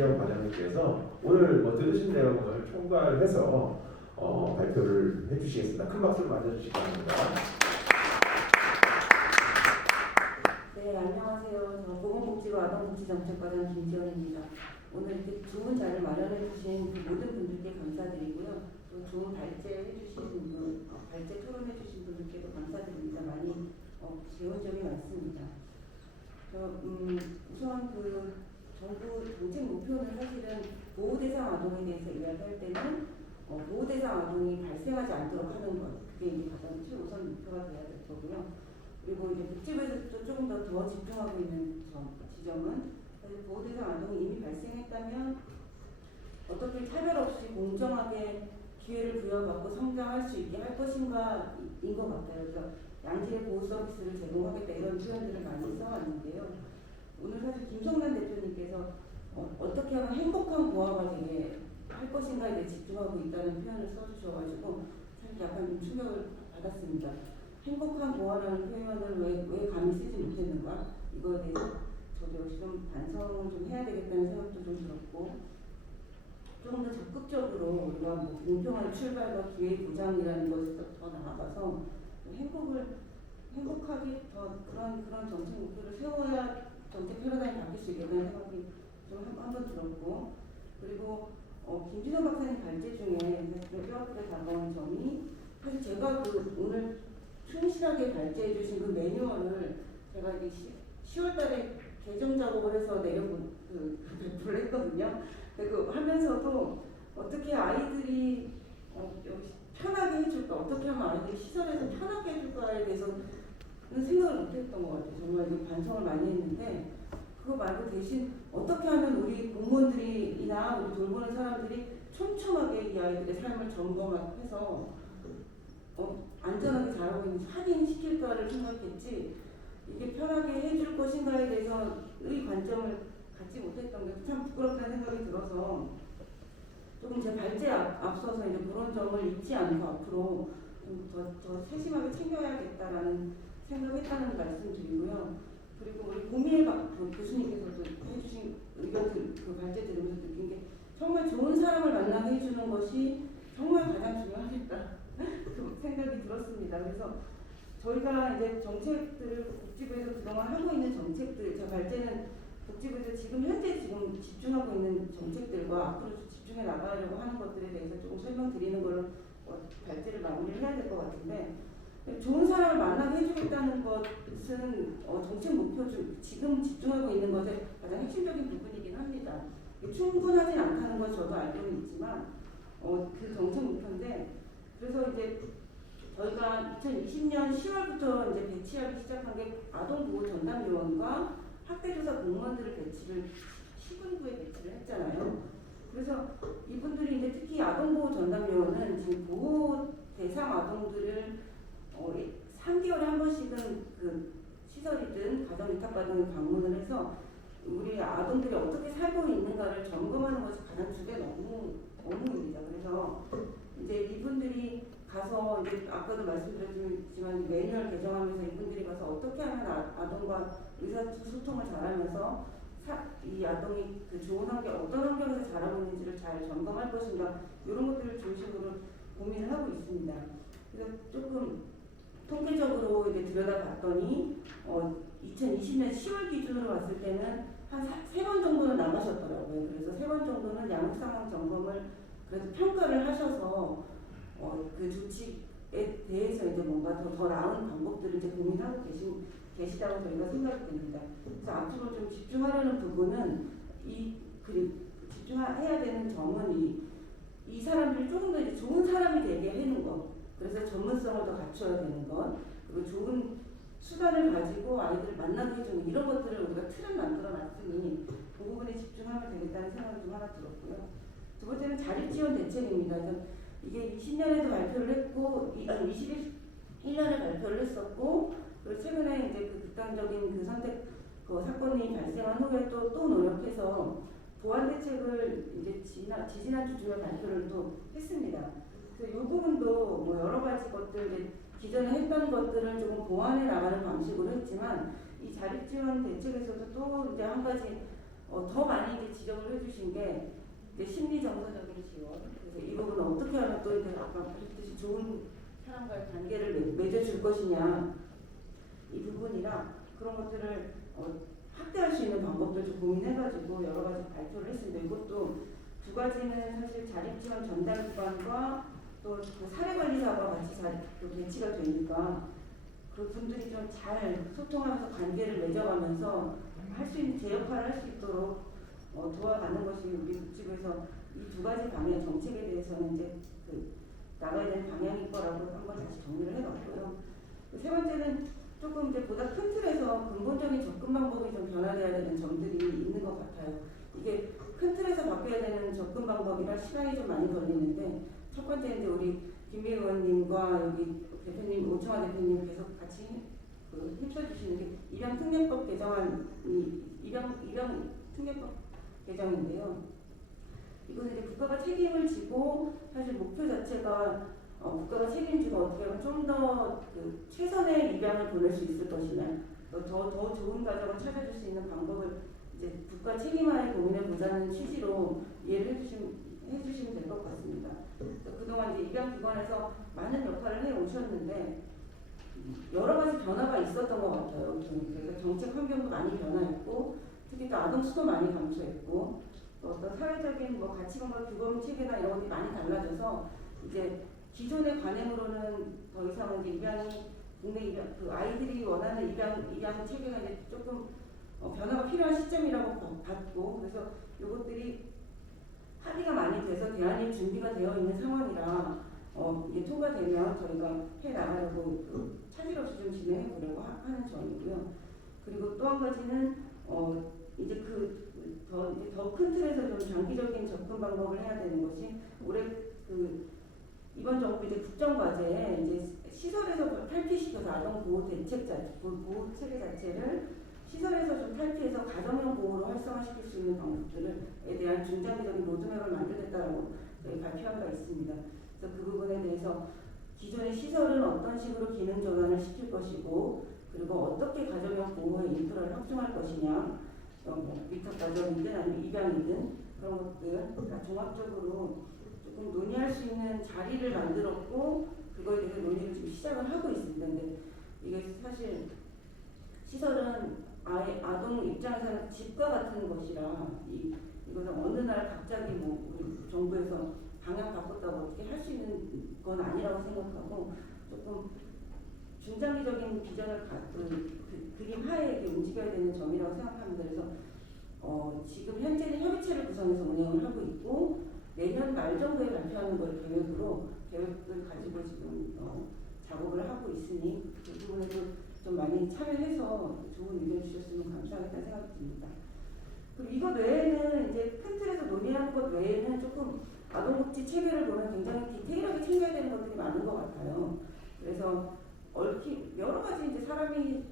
김지영 과장님께서 오늘 들으신 내용을 총괄해서 발표를 해주시겠습니다. 큰 박수를 맞아주시기 바랍니다. 네, 안녕하세요. 저 보건복지부 아동복지정책과장 김지연입니다. 오늘 이렇게 좋은 자리를 마련해 주신 모든 분들께 감사드리고요. 또 좋은 발제 해주신 분, 발제 토론해 주신 분들께도 감사드립니다. 많이 재원적이 많습니다. 우선 정부 정책 목표는 사실은 보호대상 아동에 대해서 이야기할 때는 보호대상 아동이 발생하지 않도록 하는 것, 그게 이제 가장 최우선 목표가 돼야 될 거고요. 그리고 이제 복지부에서도 조금 더 집중하고 있는 지점은 사실 보호대상 아동이 이미 발생했다면 어떻게 차별 없이 공정하게 기회를 부여받고 성장할 수 있게 할 것인가인 것 같아요. 그래서 양질의 보호 서비스를 제공하겠다 이런 표현들을 많이 써왔는데요. 오늘 사실 김성란 대표님께서 어떻게 하면 행복한 보호가 되게 할 것인가에 대해 집중하고 있다는 표현을 써주셔가지고 사실 약간 좀 충격을 받았습니다. 행복한 보호라는 표현을 왜 감히 쓰지 못했는가? 이거에 대해서 저도 역시 좀 반성을 좀 해야 되겠다는 생각도 좀 들었고, 조금 더 적극적으로 우리가 공평한 출발과 기회 보장이라는 것을 더 나아가서 행복하게 더 그런 정책 목표를 세워야 정책 패러다임이 바뀔 수 있겠다는 생각이 좀 한번 들었고, 그리고 김진호 박사님 발제 중에 뼈아프게 다가온 점이 사실 제가 오늘 충실하게 발제해 주신 그 매뉴얼을 제가 이게 10월 달에 개정 작업을 해서 배포를 했거든요. 그리고 하면서도 어떻게 아이들이 편하게 해줄까, 어떻게 하면 아이들이 시설에서 편하게 해줄까에 대해서는 생각을 못했던 것 같아요. 정말 반성을 많이 했는데 그거 말고 대신 어떻게 하면 우리 공무원들이나 우리 돌보는 사람들이 촘촘하게 이 아이들의 삶을 점검해서 안전하게 잘하고 있는지 확인시킬까를 생각했지, 이게 편하게 해줄 것인가에 대해서의 관점을 갖지 못했던 게 참 부끄럽다는 생각이 들어서 조금 제 발제에 앞서서 이제 그런 점을 잊지 않고 앞으로 좀 더 세심하게 챙겨야겠다라는 생각했다는 말씀 드리고요. 그리고 우리 고미애 교수님께서도 해주신 의견 발제 들으면서 느낀 게 정말 좋은 사람을 만나게 해주는 것이 정말 가장 중요하겠다. 그 생각이 들었습니다. 그래서 저희가 이제 정책들을 복지부에서 그동안 하고 있는 정책들, 제 발제는 복지부에서 현재 집중하고 있는 정책들과 앞으로 집중해 나가려고 하는 것들에 대해서 조금 설명드리는 걸로 발제를 마무리를 해야 될 것 같은데, 좋은 사람을 만나게 해주겠다는 것은 정책 목표 중 지금 집중하고 있는 것의 가장 핵심적인 부분이긴 합니다. 충분하지 않다는 걸 저도 알고는 있지만 그 정책 목표인데, 그래서 이제 저희가 2020년 10월부터 이제 배치하기 시작한 게 아동보호 전담요원과 학대조사 공무원들을 시군구에 배치를 했잖아요. 그래서 이분들이 이제 특히 아동보호 전담요원은 지금 보호 대상 아동들을 3개월에 한 번씩은 그 시설이든 가정 위탁받은 방문을 해서 우리 아동들이 어떻게 살고 있는가를 점검하는 것이 가장 주된 업무입니다. 그래서 이제 이분들이 가서 이제 아까도 말씀드렸지만 매뉴얼 개정하면서 이분들이 가서 어떻게 하면 아동과 의사소통을 잘하면서 이 아동이 그 좋은 어떤 환경에서 자라고 있는지를 잘 점검할 것인가, 이런 것들을 중심으로 고민을 하고 있습니다. 그래서 조금 통계적으로 이제 들여다봤더니 2020년 10월 기준으로 봤을 때는 한 3번 정도는 나가셨더라고요. 그래서 3번 정도는 양육 상황 점검을 그래서 평가를 하셔서 그 조치에 대해서 이제 뭔가 더 나은 방법들을 이제 고민하고 계시다고 저희가 생각이 됩니다. 그래서 앞으로 좀 집중하려는 부분은 집중해야 되는 점은 이 사람들이 조금 더 이제 좋은 사람이 되게 하는 것, 그래서 전문성을 더 갖춰야 되는 것, 그리고 좋은 수단을 가지고 아이들을 만나게 해주는 이런 것들을 우리가 틀을 만들어 놨으니 그 부분에 집중하면 되겠다는 생각이 좀 하나 들었고요. 두 번째는 자립지원 대책입니다. 이게 20년에도 발표를 했고, 21년에 발표를 했었고, 그리고 최근에 이제 그 극단적인 그 선택 사건이 발생한 후에 또 노력해서 보완 대책을 이제 지지난주쯤에 발표를 또 했습니다. 그래서 이 부분도 뭐 여러 가지 것들 이제 기존에 했던 것들을 조금 보완해 나가는 방식으로 했지만 이 자립지원 대책에서도 또 이제 한 가지 더 많이 이제 지적을 해주신 게 이제 심리 정서적인 지원. 그래서 이 부분은 어떻게 하면 또 이제 아까 말했듯이 좋은 사람과의 관계를 맺어줄 것이냐 이 부분이랑 그런 것들을 확대할 수 있는 방법들 좀 고민해가지고 여러 가지 발표를 했습니다. 이것도 두 가지는 사실 자립지원 전담기관과 또 그 사례관리사와 같이 또 배치가 되니까 그 분들이 좀 잘 소통하면서 관계를 맺어가면서 할 수 있는 제 역할을 할 수 있도록 도와가는 것이 우리 복지부에서 이 두 가지 방향 정책에 대해서는 이제 나가야 되는 방향일 거라고 한번 다시 정리를 해봤고요. 세 번째는 조금 이제 보다 큰 틀에서 근본적인 접근 방법이 좀 변화돼야 되는 점들이 있는 것 같아요. 이게 큰 틀에서 바뀌어야 되는 접근 방법이라 시간이 좀 많이 걸리는데 첫 번째 이제 우리 김미 의원님과 여기 대표님 오청아 대표님 계속 같이 힘써주시는 게 입양특례법 개정안이 입양특례법 개정인데요. 이거는 이제 국가가 책임을 지고 사실 목표 자체가 국가가 책임지고 어떻게 하면 좀 더 최선의 입양을 보낼 수 있을 것이냐, 더 좋은 가정을 찾아줄 수 있는 방법을 이제 국가 책임하에 고민해 보자는 취지로 이해를 해주시면 될 것 같습니다. 그동안 이제 입양기관에서 많은 역할을 해 오셨는데 여러 가지 변화가 있었던 것 같아요. 그래서 정책 환경도 많이 변화했고 특히 또 아동 수도 많이 감소했고 또 어떤 사회적인 가치관과 규범 체계나 이런 것들이 많이 달라져서 이제 기존의 관행으로는 더 이상 이제 국내 입양 아이들이 원하는 입양 체계가 이제 조금 변화가 필요한 시점이라고 봤고 그래서 이것들이 합의가 많이 돼서 대안이 준비가 되어 있는 상황이라 이게 통과되면 저희가 해 나가려고 차질 없이 좀 진행해 보려고 하는 점이고요. 그리고 또 한 가지는 이제 더 큰 틀에서 좀 장기적인 접근 방법을 해야 되는 것이 올해 이번 정부 이제 국정과제에 이제 시설에서 탈피시켜서 아동 보호 보호 체계 자체를 시설에서 좀 탈피해서 가정형 보호로 활성화시킬 수 있는 방법들에 대한 중장기적인 로드맵을 만들겠다라고 저희 발표한 바 있습니다. 그래서 그 부분에 대해서 기존의 시설은 어떤 식으로 기능 전환을 시킬 것이고 그리고 어떻게 가정형 보호의 인프라를 확충할 것이냐, 위탁 가정이든 아니면 입양이든 그런 것들 다 종합적으로 조금 논의할 수 있는 자리를 만들었고 그거에 대해서 논의를 지금 시작을 하고 있습니다. 근데 이게 사실 시설은 아동 입장에서는 집과 같은 것이라 이것은 어느 날 갑자기 우리 정부에서 방향 바꿨다고 어떻게 할 수 있는 건 아니라고 생각하고 조금 중장기적인 비전을 그림 하에 움직여야 되는 점이라고 생각합니다. 그래서 지금 현재는 협의체를 구성해서 운영을 하고 있고 내년 말 정도에 발표하는 걸 계획을 가지고 지금 작업을 하고 있으니 그 부분에도 좀 많이 참여해서 좋은 의견 주셨으면 감사하겠다는 생각이 듭니다. 그리고 이거 외에는 이제 큰 틀에서 논의하는 것 외에는 조금 아동복지 체계를 보면 굉장히 디테일하게 챙겨야 되는 것들이 많은 것 같아요. 그래서 얽힌 여러 가지 이제 사람이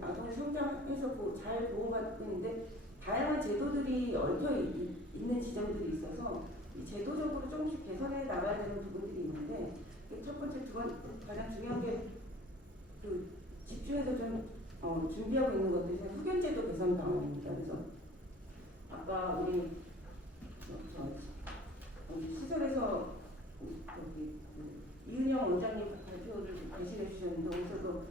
아동이 성장해서 잘 보호받고 있는데 다양한 제도들이 얽혀 있는 지점들이 있어서 이 제도적으로 조금씩 개선해 나가야 되는 부분들이 있는데 첫 번째, 가장 중요한 게 집중해서 좀 준비하고 있는 것들이 후견제도 개선 방안입니다. 그래서 아까 우리 시설에서 이은영 원장님 발표를 대신해 주셨는데 여기서도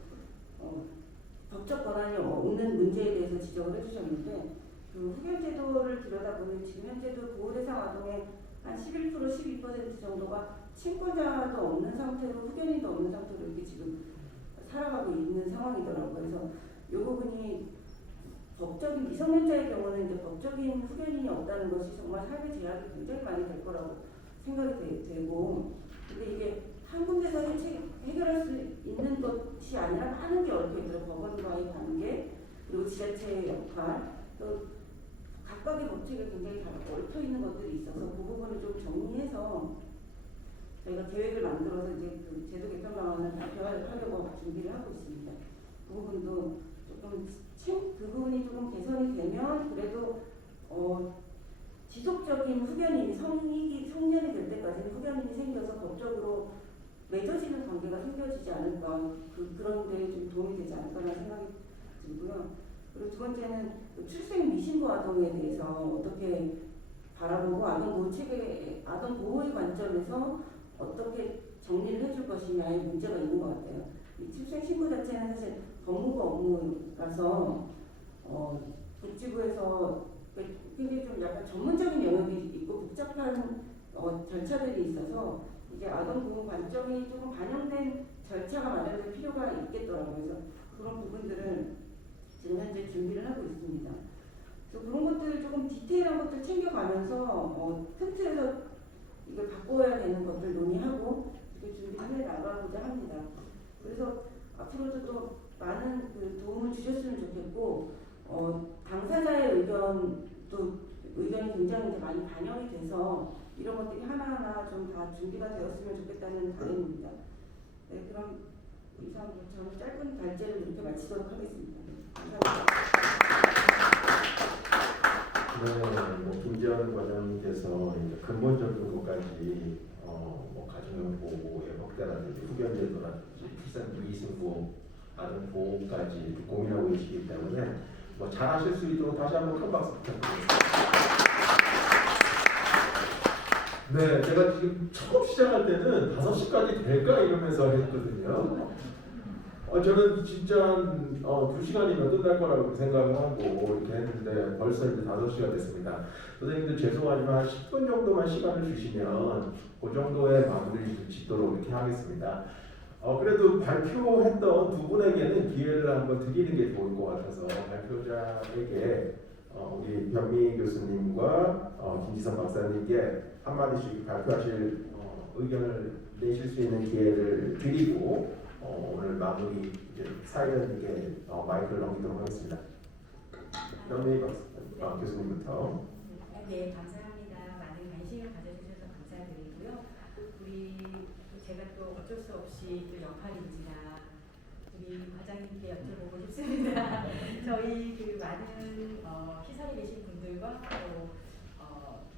법적 권한이 없는 문제에 대해서 지적을 해주셨는데 후견제도를 들여다보면 지금 현재도 보호대상 아동의 한 11%, 12% 정도가 친권자도 없는 상태로 후견인도 없는 상태로 이렇게 지금 살아가고 있는 상황이더라고요. 그래서 이 부분이 법적인 미성년자의 경우는 이제 법적인 후견인이 없다는 것이 정말 삶의 제약이 굉장히 많이 될 거라고 생각이 되고 근데 이게 한 군데서 해결할 수 있는 것이 아니라 많은 게 얽혀 있더라고요. 법원과의 관계 그리고 지자체의 역할 또 각각의 법칙에 굉장히 다 얽혀 있는 것들이 있어서 그 부분을 좀 정리해서 저희가 계획을 만들어서 이제 제도 개편 방안을 발표하려고 준비를 하고 있습니다. 그 부분도 조금 그 부분이 조금 개선이 되면 그래도 지속적인 후견인이 성년이 될 때까지는 후견인이 생겨서 법적으로 맺어지는 관계가 생겨지지 않을까 그런 데에 좀 도움이 되지 않을까라는 생각이 들고요. 그리고 두 번째는 그 출생 미신고 아동에 대해서 어떻게 바라보고 아동 보호의 관점에서 어떻게 정리를 해줄 것이냐의 문제가 있는 것 같아요. 이 출생 신고 자체는 사실 법무부 업무라서 복지부에서 굉장히 좀 약간 전문적인 영역이 있고 복잡한 절차들이 있어서 이게 아동 보호 관점이 조금 반영된 절차가 마련될 필요가 있겠더라고요. 그래서 그런 부분들을 지금 현재 준비를 하고 있습니다. 그래서 그런 것들 조금 디테일한 것들 챙겨가면서 큰 틀에서 이걸 바꿔야 되는 것들 논의하고 이렇게 준비를 해 나가고자 합니다. 그래서 앞으로도 또 많은 그 도움을 주셨으면 좋겠고 당사자의 의견이 굉장히 이제 많이 반영이 돼서 이런 것들이 하나하나 좀 다 준비가 되었으면 좋겠다는 바람입니다. 네, 그럼 이상으로 저는 짧은 발제를 이렇게 마치도록 하겠습니다. 감사합니다. 네, 뭐 중재하는 과정에서 이제 근본적인 것까지 뭐 가정형 보호의 확대라든지 후견제도라든지 출산 미신고 아동 보호까지 고민하고 계시기 때문에 뭐 잘하실 수 있도록 다시 한번 큰 박수 부탁드립니다. 네, 제가 지금 처음 시작할 때는 5시까지 될까 이러면서 했거든요. 저는 진짜 한 2시간이면 끝날 거라고 생각을 하고 이렇게 했는데 벌써 이제 5시가 됐습니다. 선생님들 죄송하지만 한 10분 정도만 시간을 주시면 그 정도의 마무리를 짓도록 이렇게 하겠습니다. 그래도 발표했던 두 분에게는 기회를 한번 드리는 게 좋을 것 같아서 발표자에게 우리 변미 교수님과 김지선 박사님께 한마디씩 발표하실 의견을 내실 수 있는 기회를 드리고 오늘 마무리 사회자님께 마이크를 넘기도록 하겠습니다. 변미 교수님부터. 네, 감사합니다. 많은 관심을 가져주셔서 감사드리고요. 제가 또 어쩔 수 없이 또 역할인지라 우리 과장님께 여쭤보고 싶습니다. 저희 그 많은 시설에 계신 분들과 또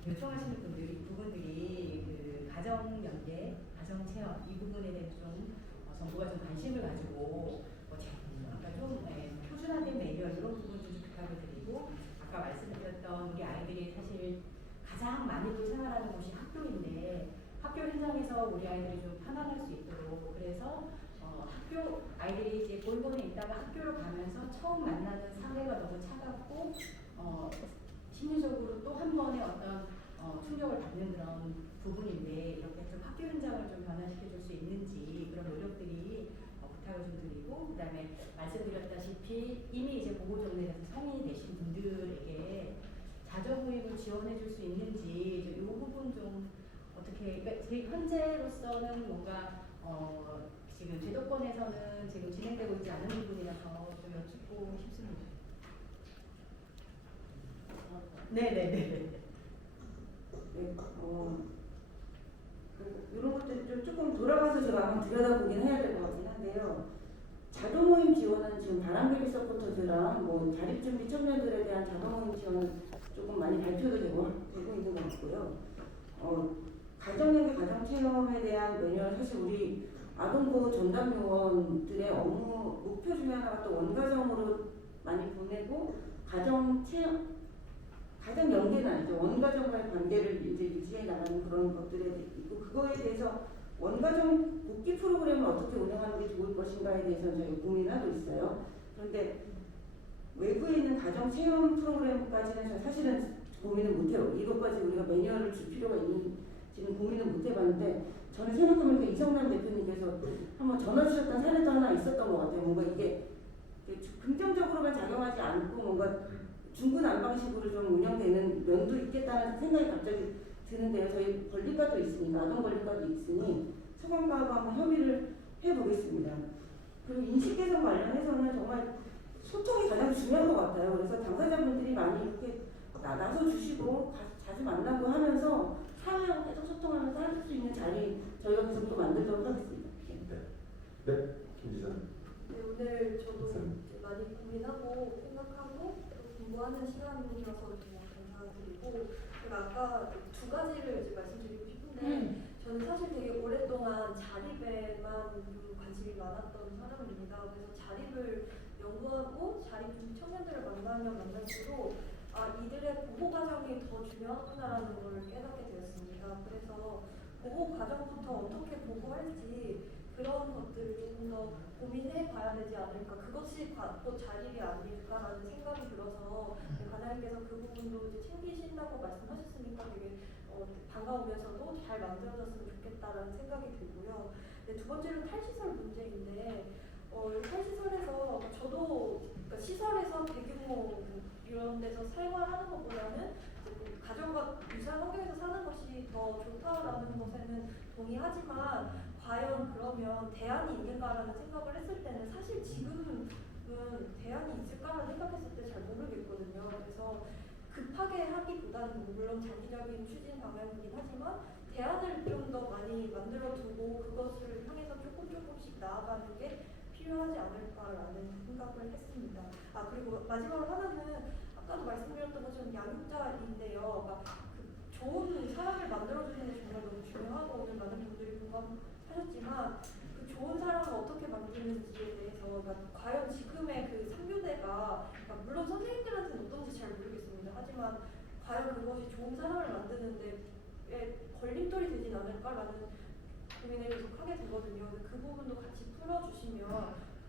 요청하시는 부분들이 그 가정 연계, 가정 체험 이 부분에 대해서 좀 정부가 좀 관심을 가지고 좀 표준화된 매뉴얼 이런 부분 좀 부탁을 드리고 아까 말씀드렸던 우리 아이들이 사실 가장 많이 또 생활하는 곳이 학교인데 학교 현장에서 우리 아이들이 좀 편안할 수 있도록 그래서 학교 아이들이 이제 본본에 있다가 학교로 가면서 처음 만나는 사회가 너무 차갑고 심리적으로 또 한 번의 어떤 충격을 받는 그런 부분인데 이렇게 좀 학교 현장을 좀 변화시켜 줄 수 있는지 그런 노력들이 부탁을 좀 드리고 그다음에 말씀드렸다시피 이미 이제 보호종례에서 성인이 되신 분들에게 자녀구입을 지원해 줄 수 있는지 이 부분 좀 어떻게 그러니까 현재로서는 뭔가 지금 제도권에서는 지금 진행되고 있지 않은 부분이라서 좀 여쭙고 싶습니다. 네네네. 네, 이런 것들 좀 조금 돌아가서 제가 한번 들여다보긴 해야 될 것 같긴 한데요. 자동모임 지원은 지금 바람개비 서포터즈랑 뭐 자립준비 청년들에 대한 자동모임 지원은 조금 많이 발표도 되고 있는 것 같고요. 가정연계 가정체험에 대한 매뉴얼 사실 우리 아동보호 전담요원들의 업무 목표 중에 하나가 또 원가정으로 많이 보내고 가정연계는 아니죠. 원가정과의 관계를 이제 유지해 나가는 그런 것들에 있고 그거에 대해서 원가정 복귀 프로그램을 어떻게 운영하는 게 좋을 것인가에 대해서는 저희가 고민을 하고 있어요. 그런데 외부에 있는 가정 체험 프로그램까지는 사실은 고민을 못해요. 이것까지 우리가 매뉴얼을 줄 필요가 있는지는 고민을 못 해봤는데 저는 생각해보니까 이성남 대표님께서 한번 전화 주셨던 사례도 하나 있었던 것 같아요. 뭔가 이게 긍정적으로만 작용하지 않고 뭔가 중구난방식으로 좀 운영되는 면도 있겠다는 생각이 갑자기 드는데요. 저희 권리과도 있으니까 아동 권리과도 있으니 소방과하고 한번 협의를 해보겠습니다. 그리고 인식 개선 관련해서는 정말 소통이 가장 중요한 것 같아요. 그래서 당사자분들이 많이 이렇게 나서 주시고 자주 만나고 하면서 사회하고 계속 소통하면서 할 수 있는 자리 저희가 계속 또 만들도록 하겠습니다. 네, 김지선. 네, 오늘 저도 많이 고민하고 생각하고 공부하는 시간이라서 정말 감사드리고 제가 아까 두 가지를 이제 말씀드리고 싶은데 저는 사실 되게 오랫동안 자립에만 좀 관심이 많았던 사람입니다. 그래서 자립을 연구하고 자립 준비 청년들을 만나면 만날수록 이들의 보호 과정이 더 중요하구나라는 걸 깨닫게 되었습니다. 그래서 보호 과정부터 어떻게 보호할지 그런 것들을 조금 더 고민해 봐야 되지 않을까. 그것이 곧 자립이 아닐까라는 생각이 들어서 과장님께서 그 부분도 이제 챙기신다고 말씀하셨으니까 되게 반가우면서도 잘 만들어졌으면 좋겠다라는 생각이 들고요. 네, 두 번째로 탈시설 문제인데 탈시설에서 저도 그러니까 시설에서 대규모 이런 데서 생활하는 것보다는 가정과 유사한 환경에서 사는 것이 더 좋다라는 것에는 동의하지만 과연 그러면 대안이 있는가라는 생각을 했을 때는 사실 지금은 대안이 있을까라는 생각했을 때 잘 모르겠거든요. 그래서 급하게 하기보다는 물론 장기적인 추진 방향이긴 하지만 대안을 좀 더 많이 만들어두고 그것을 향해서 조금씩 나아가는 게 필요하지 않을까라는 생각을 했습니다. 그리고 마지막으로 하나는 아까도 말씀드렸던 것처럼 양육자인데요. 좋은 사람을 만들어주는 게 정말 너무 중요하고 오늘 많은 분들이 공감하셨지만 그 좋은 사람을 어떻게 만드는지에 대해서 과연 지금의 그 3교대가 물론 선생님들한테는 어떤지 잘 모르겠습니다. 하지만 과연 그것이 좋은 사람을 만드는데 걸림돌이 되진 않을까라는 고민을 계속 하게 되거든요. 그 부분도 같이 풀어주시면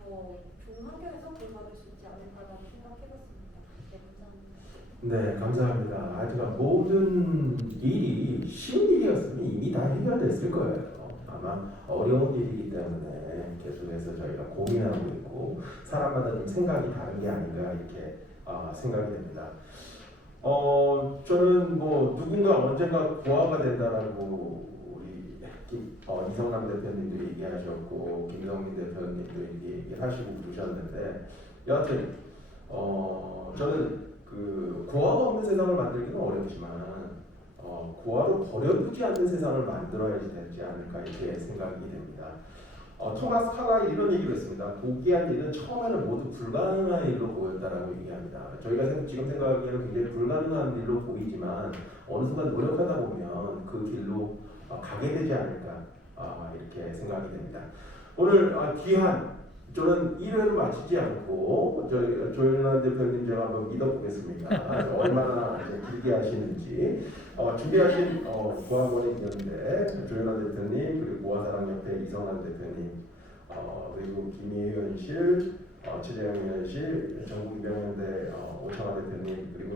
좋은 환경에서 보호받을 수 있지 않을까라는 생각해봤습니다. 네, 감사합니다. 네, 감사합니다. 하지만 모든 일이 쉬운 일이었으면 이미 다 해결됐을 거예요. 아마 어려운 일이기 때문에 계속해서 저희가 고민하고 있고 사람마다 좀 생각이 다른 게 아닌가 이렇게 생각이 됩니다. 저는 누군가 언젠가 고아가 된다라고 우리 이성남 대표님도 얘기하셨고 김성민 대표님도 얘기하시고 그러셨는데 여하튼 저는 그 고아가 없는 세상을 만들기는 어렵지만 고아로 버려두지 않는 세상을 만들어야지 되지 않을까 이렇게 생각이 됩니다. 토마스 카라이 이런 얘기를 했습니다. 고귀한 일은 처음에는 모두 불가능한 일로 보였다라고 얘기합니다. 저희가 지금 생각하기에는 굉장히 불가능한 일로 보이지만 어느 순간 노력하다 보면 그 길로 가게 되지 않을까 이렇게 생각이 됩니다. 오늘 귀한 저는 1회로 마치지 않고 조윤환 대표님 제가 한번 믿어보겠습니다. 얼마나 길게 하시는지 준비하신 고아권익연대 조윤환 대표님 그리고 고아사랑협회 이성환 대표님 그리고 김희윤실 최재형 의원실 전국이병연대 오창화 대표님 그리고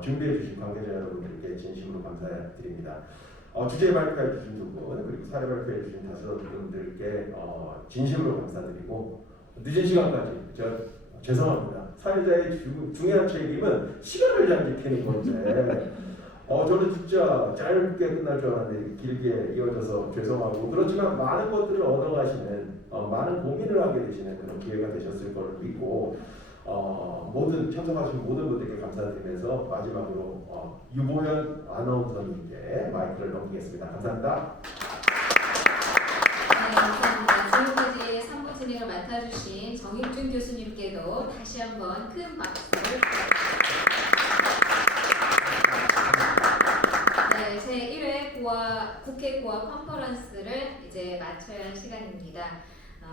준비해 주신 관계자 여러분들께 진심으로 감사드립니다. 주제 발표해 주신 두 분, 그리고 사례 발표해 주신 5분들께 진심으로 감사드리고 늦은 시간까지 죄송합니다. 사회자의 중요한 책임은 시간을 잘 지키는 건데 저는 진짜 짧게 끝날 줄 알았는데 길게 이어져서 죄송하고 그렇지만 많은 것들을 얻어가시는 많은 고민을 하게 되시는 그런 기회가 되셨을 걸 믿고 모든 참석하신 모든 분들께 감사드리면서 마지막으로 유보현 아나운서님께 마이크를 넘기겠습니다. 감사합니다. 네, 감사합니다. 지금까지 3부 진행을 맡아주신 정익준 교수님께도 다시 한번 큰 박수를 부탁드립니다. 네, 제1회 국회 고아 컨퍼런스를 이제 마쳐야 할 시간입니다.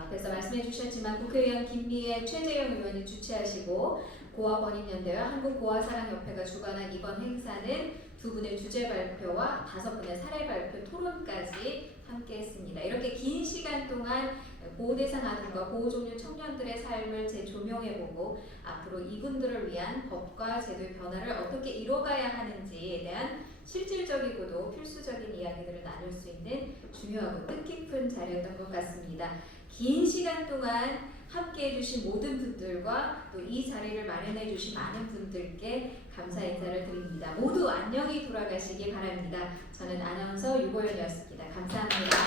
그래서 말씀해 주셨지만 국회의원 김미애 최재형 의원이 주최하시고 고아권익연대와 한국고아사랑협회가 주관한 이번 행사는 2분의 주제 발표와 5분의 사례 발표 토론까지 함께 했습니다. 이렇게 긴 시간 동안 보호대상 아동과 보호종료 청년들의 삶을 재조명해보고 앞으로 이분들을 위한 법과 제도의 변화를 어떻게 이뤄가야 하는지에 대한 실질적이고도 필수적인 이야기들을 나눌 수 있는 중요하고 뜻깊은 자리였던 것 같습니다. 긴 시간 동안 함께 해주신 모든 분들과 또 이 자리를 마련해 주신 많은 분들께 감사 인사를 드립니다. 모두 안녕히 돌아가시기 바랍니다. 저는 아나운서 유보연이었습니다. 감사합니다.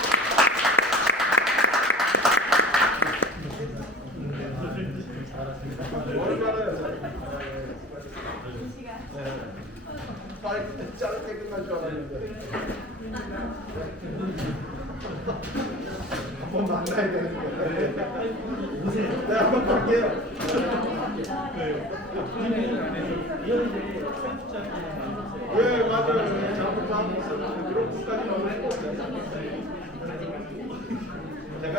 짧게 끝날 줄 알았는데 한번 만나야 되는데 네, 한번 갈게요. 네, 맞아요. 잘못하고 있었는데 그렇게까지 너무 했거든요. 제가